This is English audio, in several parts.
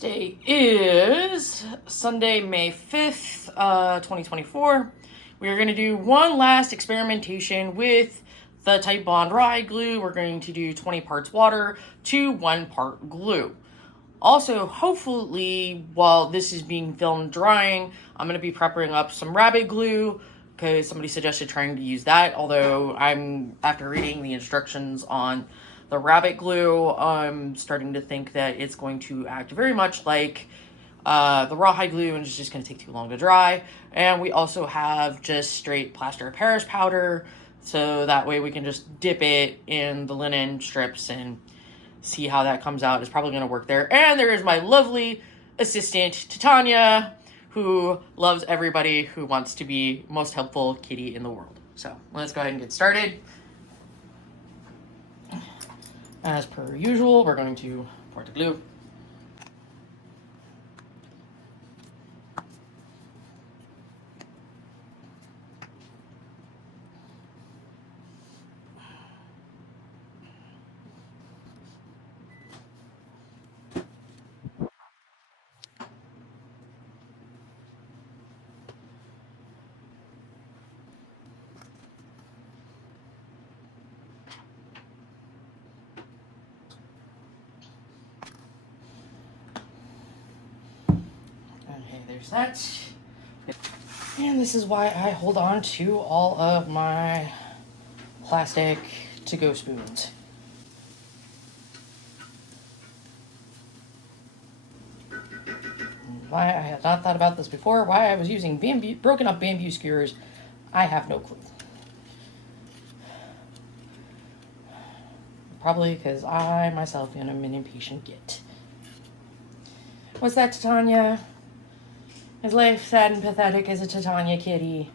Today is Sunday, May 5th, 2024. We are going to do one last experimentation with the Titebond Ride glue. We're going to do 20 parts water to 1 part glue. Also, hopefully, while this is being filmed drying, I'm going to be prepping up some rabbit glue because somebody suggested trying to use that. Although after reading the instructions on the rabbit glue, I'm starting to think that it's going to act very much like the rawhide glue and it's just going to take too long to dry. And we also have just straight plaster of Paris powder, so that way we can just dip it in the linen strips and see how that comes out. It's probably going to work there. And there is my lovely assistant, Titania, who loves everybody, who wants to be most helpful kitty in the world. So let's go ahead and get started. As per usual, we're going to pour the glue. Okay, there's that. And this is why I hold on to all of my plastic to-go spoons. Why I had not thought about this before, why I was using broken up bamboo skewers, I have no clue. Probably because I myself am an impatient git. What's that, Titania? Is life sad and pathetic as a Titania kitty?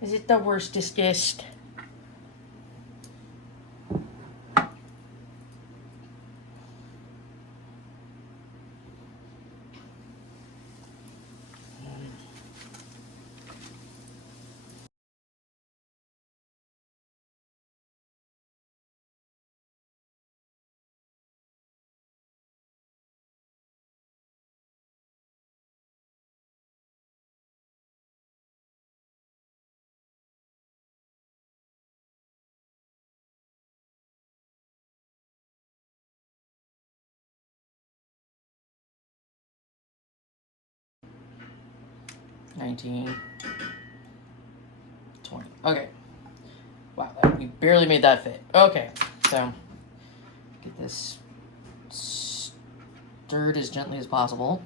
Is it the worstest? $19, $20. Okay. Wow, we barely made that fit. Okay, so get this stirred as gently as possible.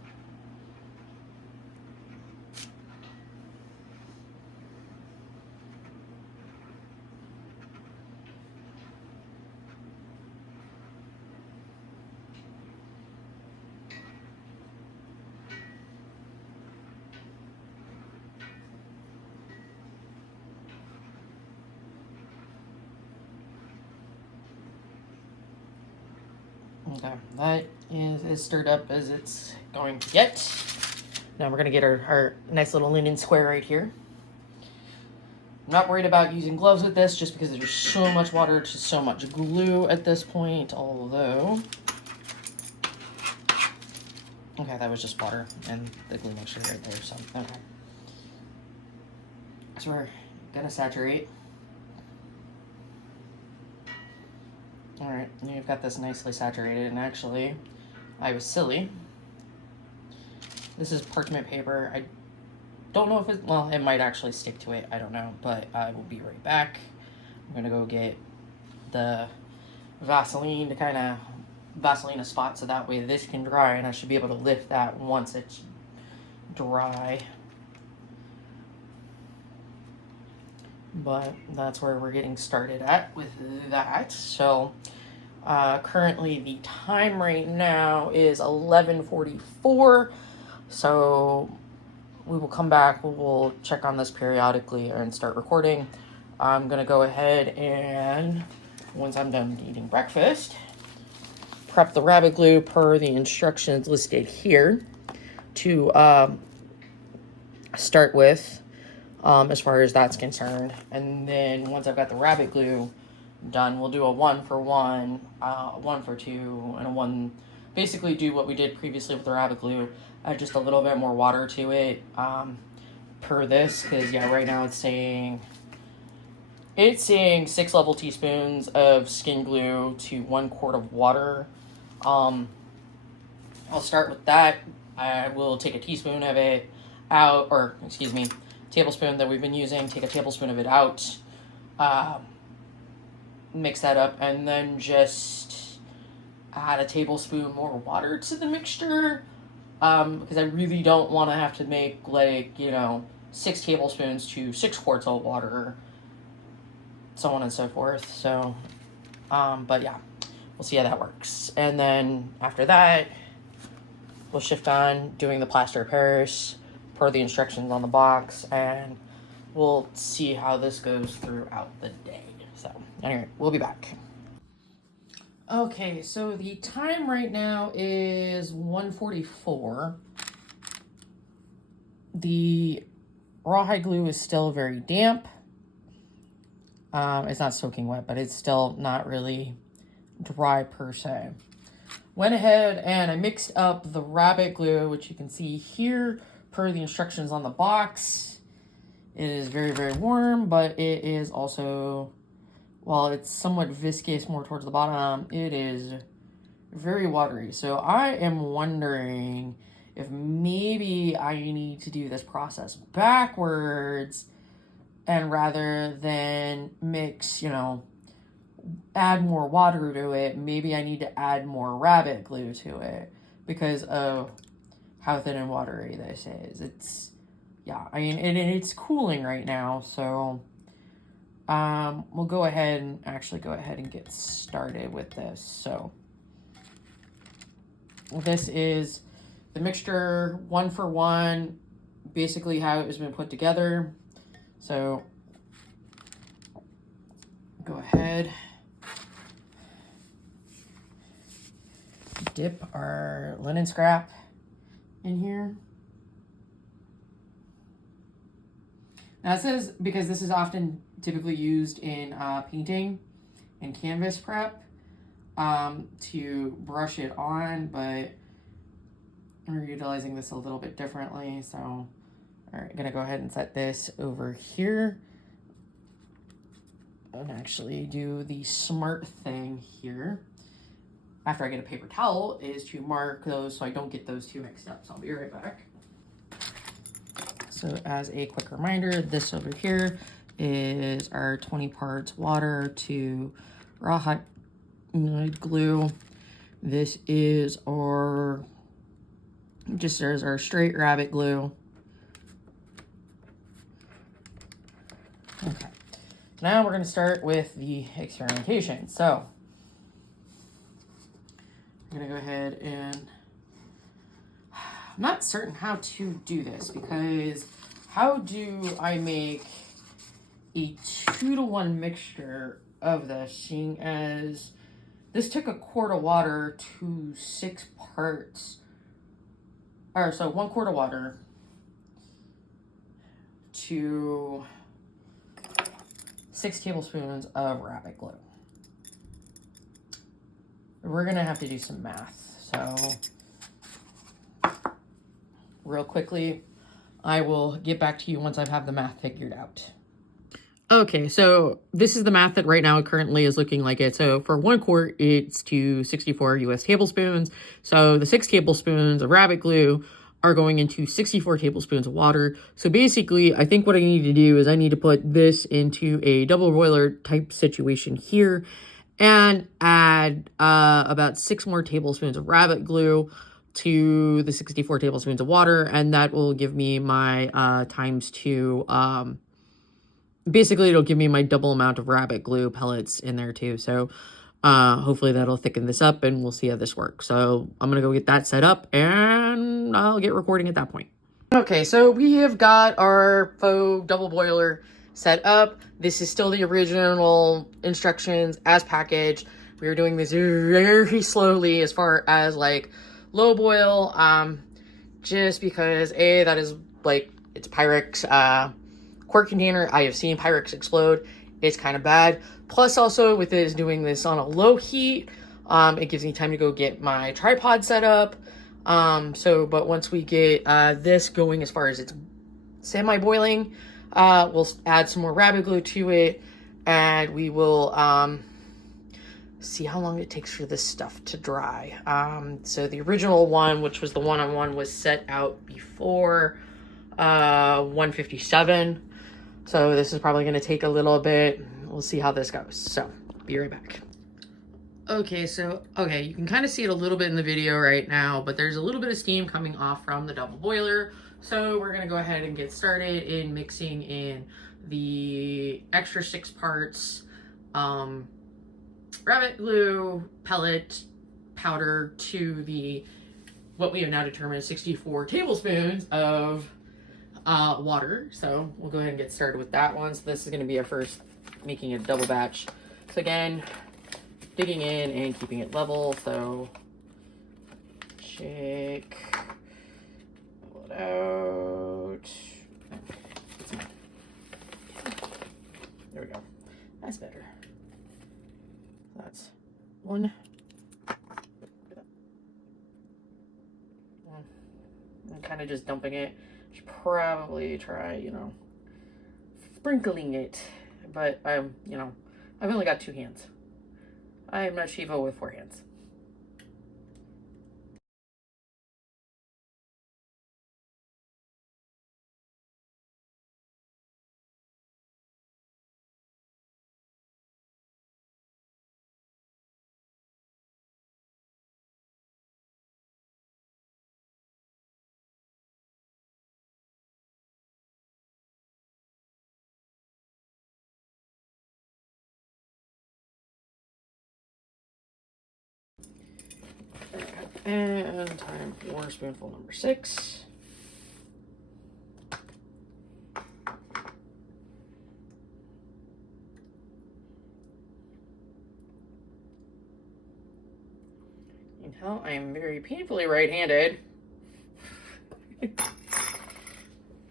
Okay, that is as stirred up as it's going to get. Now we're going to get our nice little linen square right here. I'm not worried about using gloves with this just because there's so much water to so much glue at this point, although... Okay, that was just water and the glue mixture right there, so okay. So we're going to saturate. Alright, you've got this nicely saturated, and actually, I was silly. This is parchment paper. I don't know if it, well, it might actually stick to it, I don't know, but I will be right back. I'm gonna go get the Vaseline to kind of Vaseline a spot so that way this can dry, and I should be able to lift that once it's dry. But that's where we're getting started at with that. So currently the time right now is 11:44. So we will come back, we'll check on this periodically and start recording. I'm gonna go ahead and once I'm done eating breakfast, prep the rabbit glue per the instructions listed here to start with. As far as that's concerned. And then once I've got the rabbit glue done, we'll do a 1 for 1, 1 for 2, and a 1 basically do what we did previously with the rabbit glue, add just a little bit more water to it per this, because yeah, right now it's saying 6 level teaspoons of skin glue to 1 quart of water. I'll start with that. I will take a teaspoon of it out, or excuse me, tablespoon that we've been using, take a tablespoon of it out, mix that up, and then just add a tablespoon more water to the mixture, because I really don't want to have to make, like, 6 tablespoons to 6 quarts of water, so on and so forth. So, but yeah, we'll see how that works. And then after that, we'll shift on doing the plaster of Paris per the instructions on the box, and we'll see how this goes throughout the day. So anyway, we'll be back. Okay, so the time right now is 1:44. The rawhide glue is still very damp. It's not soaking wet, but it's still not really dry per se. Went ahead and I mixed up the rabbit glue, which you can see here per the instructions on the box. It is very, very warm, but it is also, while it's somewhat viscous more towards the bottom, it is very watery. So I am wondering if maybe I need to do this process backwards, and rather than mix, add more water to it, maybe I need to add more rabbit glue to it because of how thin and watery this is. It's, yeah, I mean, it's cooling right now, so we'll go ahead and get started with this. So this is the mixture 1 for 1, basically how it has been put together. So go ahead, dip our linen scrap in here. Now it says, because this is often typically used in painting and canvas prep, to brush it on, but we're utilizing this a little bit differently. So, all right, gonna go ahead and set this over here and actually do the smart thing here after I get a paper towel is to mark those so I don't get those two mixed up. So I'll be right back. So as a quick reminder, this over here is our 20 parts water to rawhide glue. This is our, there's our straight rabbit glue. Okay, now we're going to start with the experimentation. So I'm going to go ahead and, I'm not certain how to do this, because how do I make a 2-to-1 mixture of this, seeing as this took a quart of water to 6 parts, or so 1 quart of water to 6 tablespoons of rabbit glue. We're gonna have to do some math. So real quickly, I will get back to you once I have the math figured out. Okay, so this is the math that right now it currently is looking like it. So for 1 quart, it's to 64 US tablespoons. So the 6 tablespoons of rabbit glue are going into 64 tablespoons of water. So basically, I think what I need to do is I need to put this into a double boiler type situation here and add about 6 more tablespoons of rabbit glue to the 64 tablespoons of water, and that will give me my ×2. Basically, it'll give me my double amount of rabbit glue pellets in there too. So hopefully that'll thicken this up, and we'll see how this works. So I'm going to go get that set up, and I'll get recording at that point. Okay, so we have got our faux double boiler set up. This is still the original instructions as packaged. We are doing this very slowly as far as like low boil, just because that is like, it's Pyrex quart container. I have seen Pyrex explode. It's kind of bad. Plus also with this doing this on a low heat, It gives me time to go get my tripod set up. But once we get this going as far as it's semi-boiling, we'll add some more rabbit glue to it, and we will see how long it takes for this stuff to dry. So the original one, which was the one-on-one, was set out before 157. So this is probably going to take a little bit. We'll see how this goes. So be right back. Okay, you can kind of see it a little bit in the video right now, but there's a little bit of steam coming off from the double boiler. So we're going to go ahead and get started in mixing in the extra 6 parts rabbit glue pellet powder to the, what we have now determined, 64 tablespoons of water. So we'll go ahead and get started with that one. So this is going to be our first, making a double batch. So again, digging in and keeping it level. So shake, pull it out. There we go. That's better. That's one. I'm kind of just dumping it. Should probably try, you know, sprinkling it, but you know, I've only got 2 hands. I am not Shiva with 4 hands. And time for spoonful number 6. You know, I am very painfully right-handed.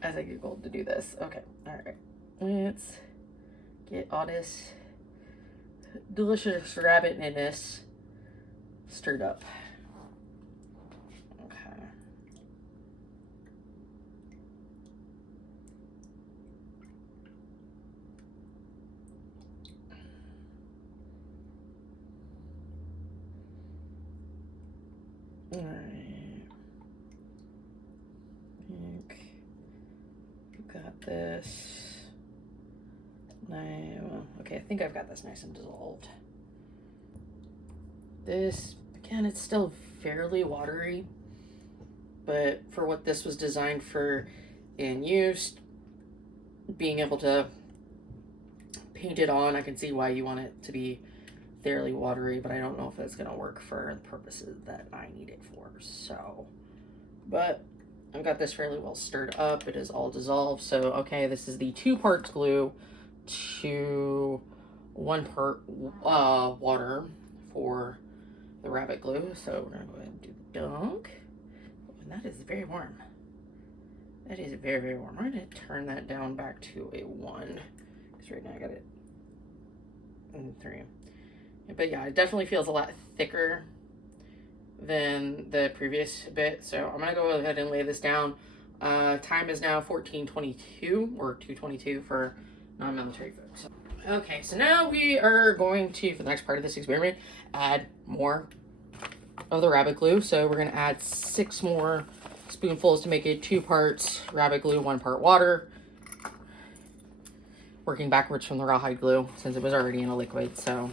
As I get gold to do this. Okay, alright. Let's get all this delicious rabbitness stirred up. Alright. Got this. Okay, I think I've got this nice and dissolved. This, again, it's still fairly watery, but for what this was designed for in use, being able to paint it on, I can see why you want it to be fairly watery, but I don't know if that's going to work for the purposes that I need it for. So, but I've got this fairly well stirred up. It is all dissolved. So, okay, this is the 2 parts glue to 1 part water for the rabbit glue. So we're going to go ahead and do the dunk. And that is very warm. That is very, very warm. I'm going to turn that down back to a 1. Because right now I got it in 3. But yeah, it definitely feels a lot thicker than the previous bit. So I'm gonna go ahead and lay this down. Time is now 14:22 or 2:22 for non-military folks. Okay, so now we are going to, for the next part of this experiment, add more of the rabbit glue. So we're gonna add 6 more spoonfuls to make it 2 parts rabbit glue, 1 part water. Working backwards from the rawhide glue since it was already in a liquid, so.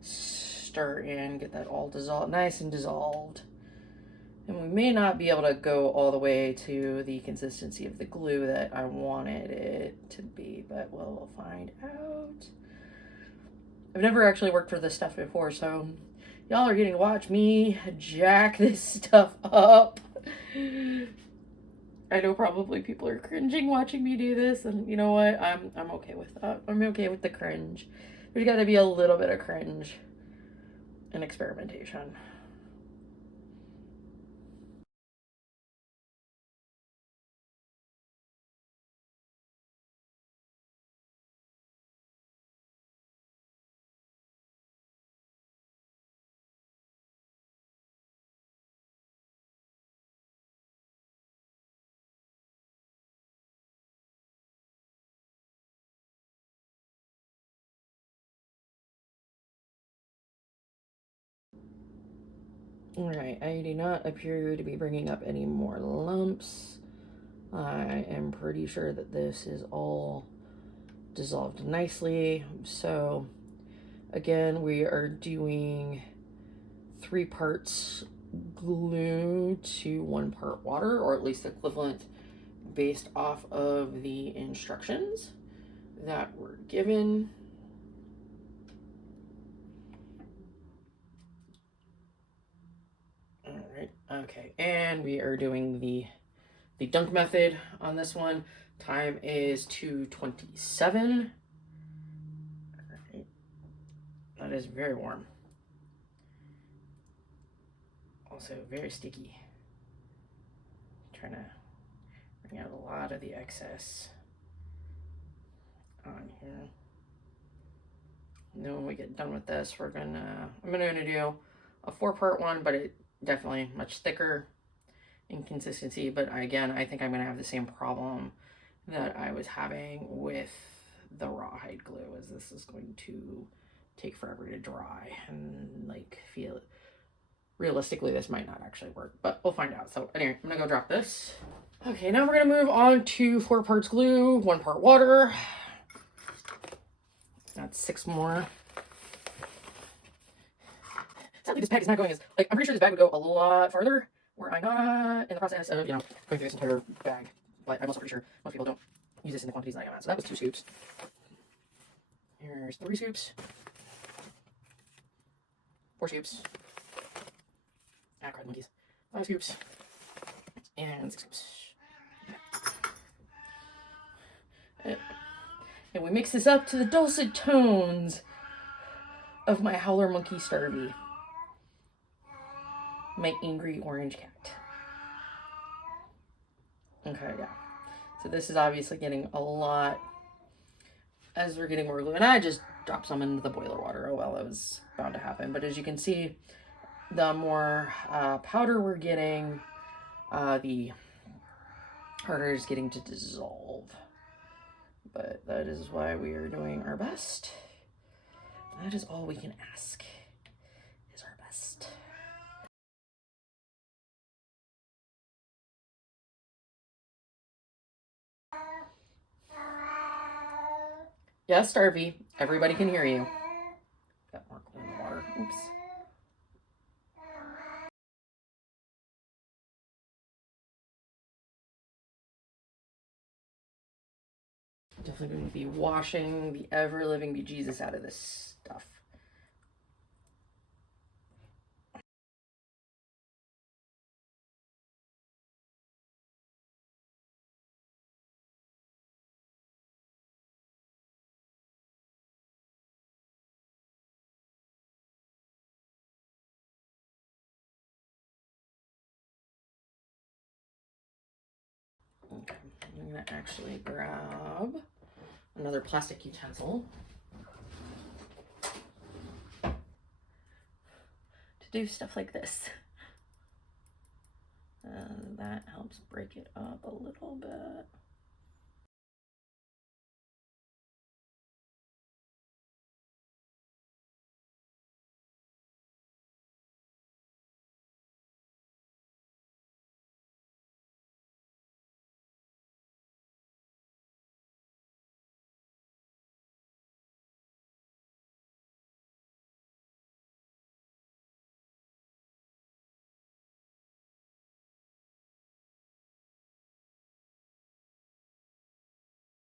Stir in, get that all dissolved, nice and dissolved. And we may not be able to go all the way to the consistency of the glue that I wanted it to be, but we'll find out. I've never actually worked for this stuff before, so y'all are getting to watch me jack this stuff up. I know probably people are cringing watching me do this, and you know what? I'm okay with that. I'm okay with the cringe. There's got to be a little bit of cringe and experimentation. All right, I do not appear to be bringing up any more lumps. I am pretty sure that this is all dissolved nicely. So again, we are doing 3 parts glue to 1 part water, or at least equivalent based off of the instructions that were given. All right, okay, and we are doing the dunk method on this one. Time is 2:27. All right. That is very warm. Also very sticky. Trying to bring out a lot of the excess on here. And then when we get done with this, I'm gonna do a 4-part one, but it definitely much thicker in consistency. But again, I think I'm gonna have the same problem that I was having with the rawhide glue, as this is going to take forever to dry and like feel it. Realistically, this might not actually work, but we'll find out. So anyway, I'm gonna go drop this. Okay, now we're gonna move on to 4 parts glue, 1 part water. That's 6 more. Sadly, this bag is not going as, like, I'm pretty sure this bag would go a lot farther, where I'm not in the process of, going through this entire bag. But I'm also pretty sure most people don't use this in the quantities that I am at. So that was 2 scoops. Here's 3 scoops. 4 scoops. Ah, crud monkeys. 5 scoops. And 6 scoops. And we mix this up to the dulcet tones of my howler monkey Starvey. My angry orange cat. Okay, yeah. So this is obviously getting a lot as we're getting more glue. And I just dropped some into the boiler water. Oh well, it was bound to happen. But as you can see, the more powder we're getting, the harder it's getting to dissolve. But that is why we are doing our best. That is all we can ask, is our best. Yes, Starvey, everybody can hear you. Got more glue in the water. Oops. Definitely going to be washing the ever-living bejesus out of this stuff. Okay, I'm going to actually grab another plastic utensil to do stuff like this. That helps break it up a little bit.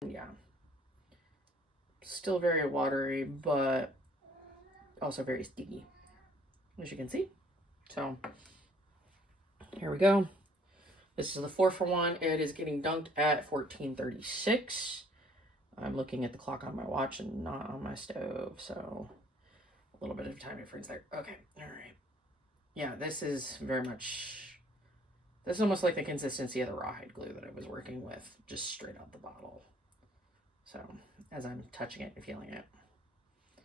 Yeah, still very watery, but also very sticky, as you can see. So here we go. This is the 4-for-1. It is getting dunked at 14:36. I'm looking at the clock on my watch and not on my stove, so a little bit of time difference there. Okay, all right. Yeah, this is very much, this is almost like the consistency of the rawhide glue that I was working with, just straight out the bottle. So as I'm touching it and feeling it, I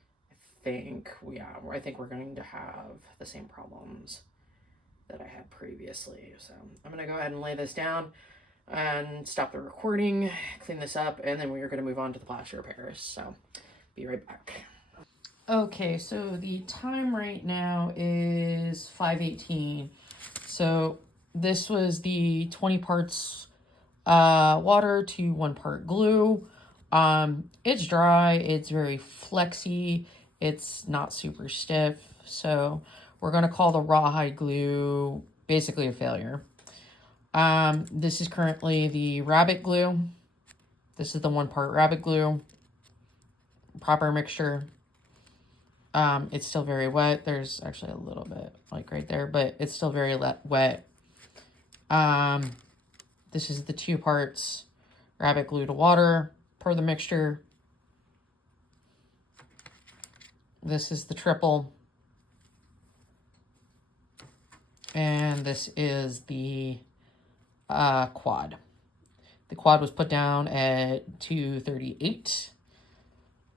think we're going to have the same problems that I had previously. So I'm going to go ahead and lay this down and stop the recording, clean this up, and then we are going to move on to the plaster repairs. So be right back. Okay, so the time right now is 5:18. So this was the 20 parts water to 1 part glue. It's dry, it's very flexy, it's not super stiff. So we're gonna call the rawhide glue basically a failure. This is currently the rabbit glue. This is the 1 part rabbit glue. Proper mixture. It's still very wet. There's actually a little bit like right there, but it's still very wet. This is the 2 parts rabbit glue to water per the mixture. This is the triple. And this is the quad. The quad was put down at 238.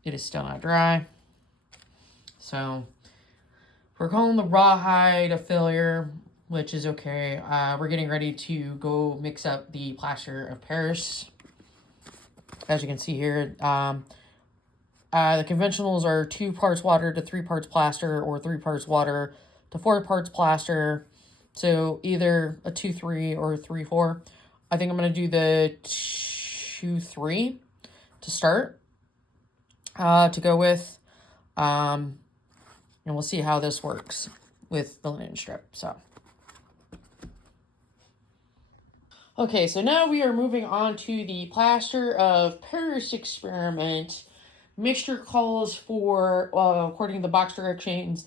It is still not dry. So we're calling the rawhide a failure, which is okay. We're getting ready to go mix up the plaster of Paris. As you can see here, the conventionals are 2 parts water to 3 parts plaster, or 3 parts water to 4 parts plaster. So either a 2-3 or a 3-4. I think I'm going to do the 2-3 to start, to go with. And we'll see how this works with the linen strip. So, okay, so now we are moving on to the plaster of Paris experiment. Mixture calls for, according to the box directions,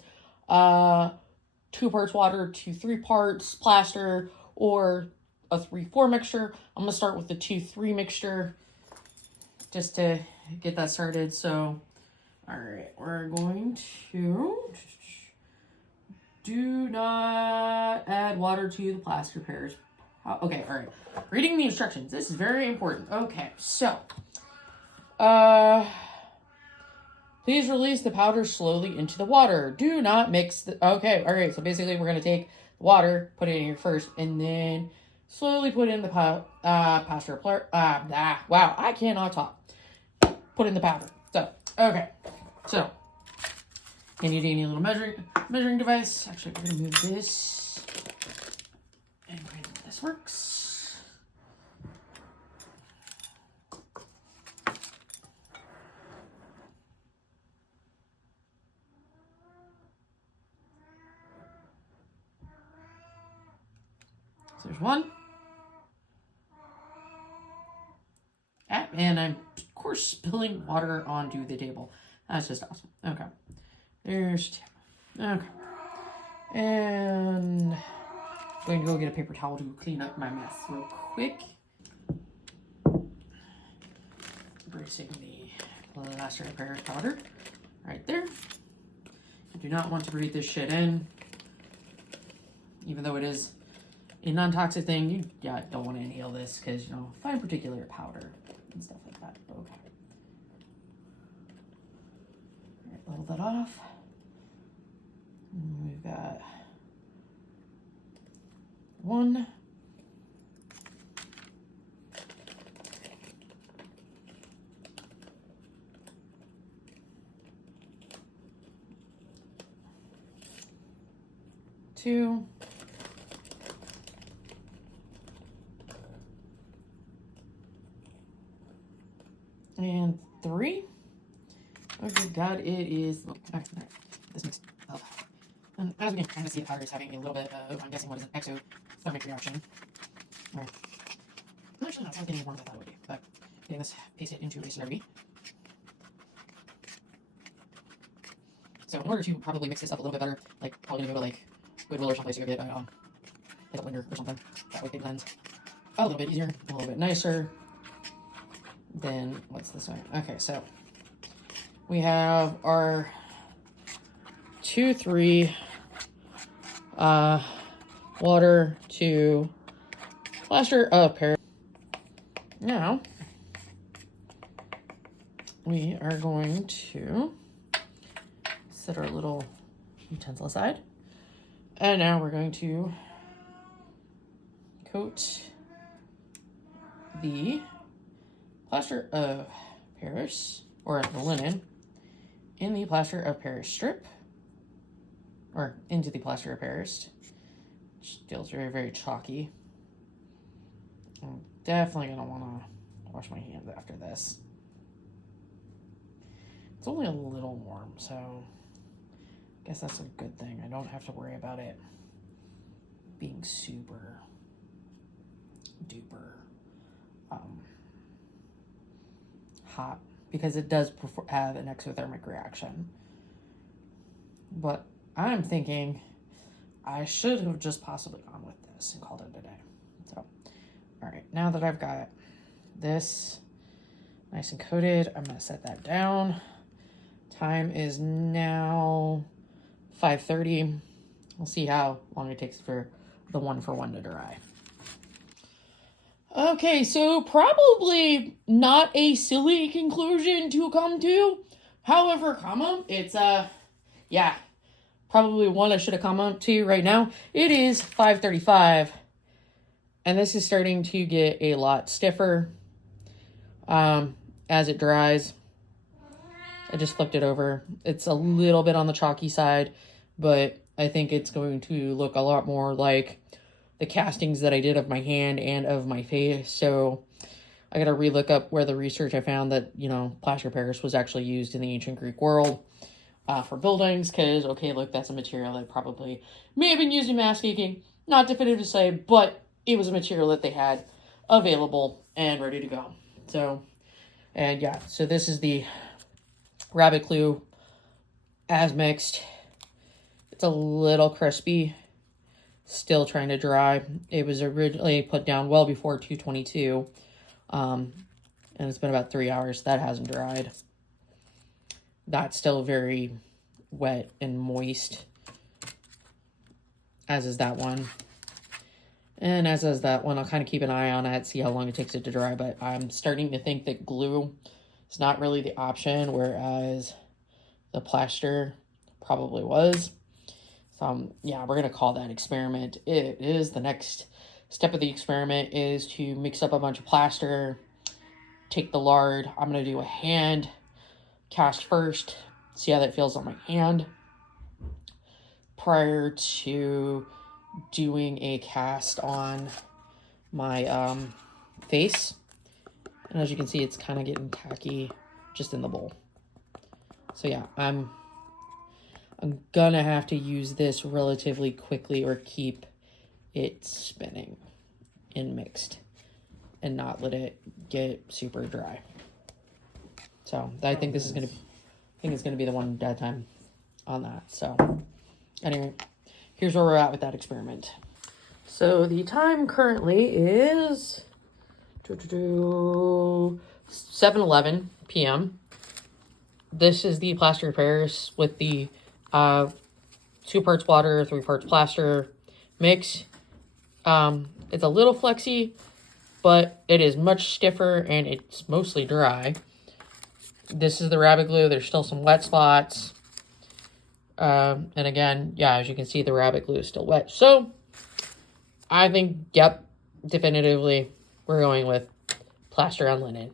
2 parts water to 3 parts plaster, or a 3-4 mixture. I'm going to start with the 2-3 mixture just to get that started. So, all right, we're going to do not add water to the plaster Paris. Okay, all right. Reading the instructions. This is very important. Okay, so, please release the powder slowly into the water. Do not mix the... Okay, all right. So basically, we're going to take the water, put it in here first, and then slowly put in the plaster. Wow, I cannot talk. Put in the powder. So, okay. So, you need any little measuring device. Actually, we're going to move this. And this works. So there's one. And I'm, of course, spilling water onto the table. That's just awesome. Okay. There's 2. Okay. And I'm going to go get a paper towel to clean up my mess real quick. Bracing the plaster of Paris powder right there. I do not want to breathe this shit in. Even though it is a non-toxic thing, you don't want to inhale this because, fine particulate powder and stuff like that. Okay. All right, level that off. And we've got 1. 2. And 3. Oh, good God, it is... Okay, this makes... Oh. And as we can kind of see, the powder is having a little bit of, I'm guessing, what is an exothermic reaction. Alright. Actually, no, it's not getting warmer than I thought it would be, but getting this pasted into a Slurpee. So in order to probably mix this up a little bit better, probably gonna go to, Goodwill or someplace to go get, a blender or something. That way it blends a little bit easier, a little bit nicer. Then, what's this one? Okay, so we have our 2-3 water to plaster of Paris. Now, we are going to set our little utensil aside. And now we're going to coat the plaster of Paris, or the linen, in the plaster of Paris strip, or into the plaster of Paris, which feels very, very chalky. I'm definitely going to want to wash my hands after this. It's only a little warm, so I guess that's a good thing. I don't have to worry about it being super duper hot, because it does have an exothermic reaction. But I'm thinking I should have just possibly gone with this and called it a day. So, all right, now that I've got this nice and coated, I'm going to set that down. Time is now 5:30. We'll see how long it takes for the 1-for-1 to dry. Okay, so probably not a silly conclusion to come to. However, it's, yeah, probably one I should have come up to right now. It is 5:35, and this is starting to get a lot stiffer as it dries. I just flipped it over. It's a little bit on the chalky side, but I think it's going to look a lot more like the castings that I did of my hand and of my face. So I got to relook up where the research I found that, plaster of Paris was actually used in the ancient Greek world for buildings. Because, okay, look, that's a material that probably may have been used in mass making. Not definitive to say, but it was a material that they had available and ready to go. So, and yeah, so this is the rabbit glue as mixed. It's a little crispy. Still trying to dry. It was originally put down well before 222. And it's been about 3 hours. That hasn't dried. That's still very wet and moist. As is that one. And as is that one. I'll kind of keep an eye on it, see how long it takes it to dry. But I'm starting to think that glue is not really the option, whereas the plaster probably was. So, yeah, we're going to call that experiment. It is the next step of the experiment is to mix up a bunch of plaster, take the lard. I'm going to do a hand cast first, see how that feels on my hand prior to doing a cast on my face. And as you can see, it's kind of getting tacky just in the bowl. So, yeah, I'm gonna have to use this relatively quickly or keep it spinning and mixed and not let it get super dry. So I think it's gonna be the one dead time on that. So anyway, here's where we're at with that experiment. So the time currently is 7:11 p.m. This is the plaster of Paris with the 2 parts water, 3 parts plaster mix. It's a little flexy, but it is much stiffer and it's mostly dry. This is the rabbit glue. There's still some wet spots. And again, yeah, as you can see, the rabbit glue is still wet. So I think, yep, definitively, we're going with plaster on linen.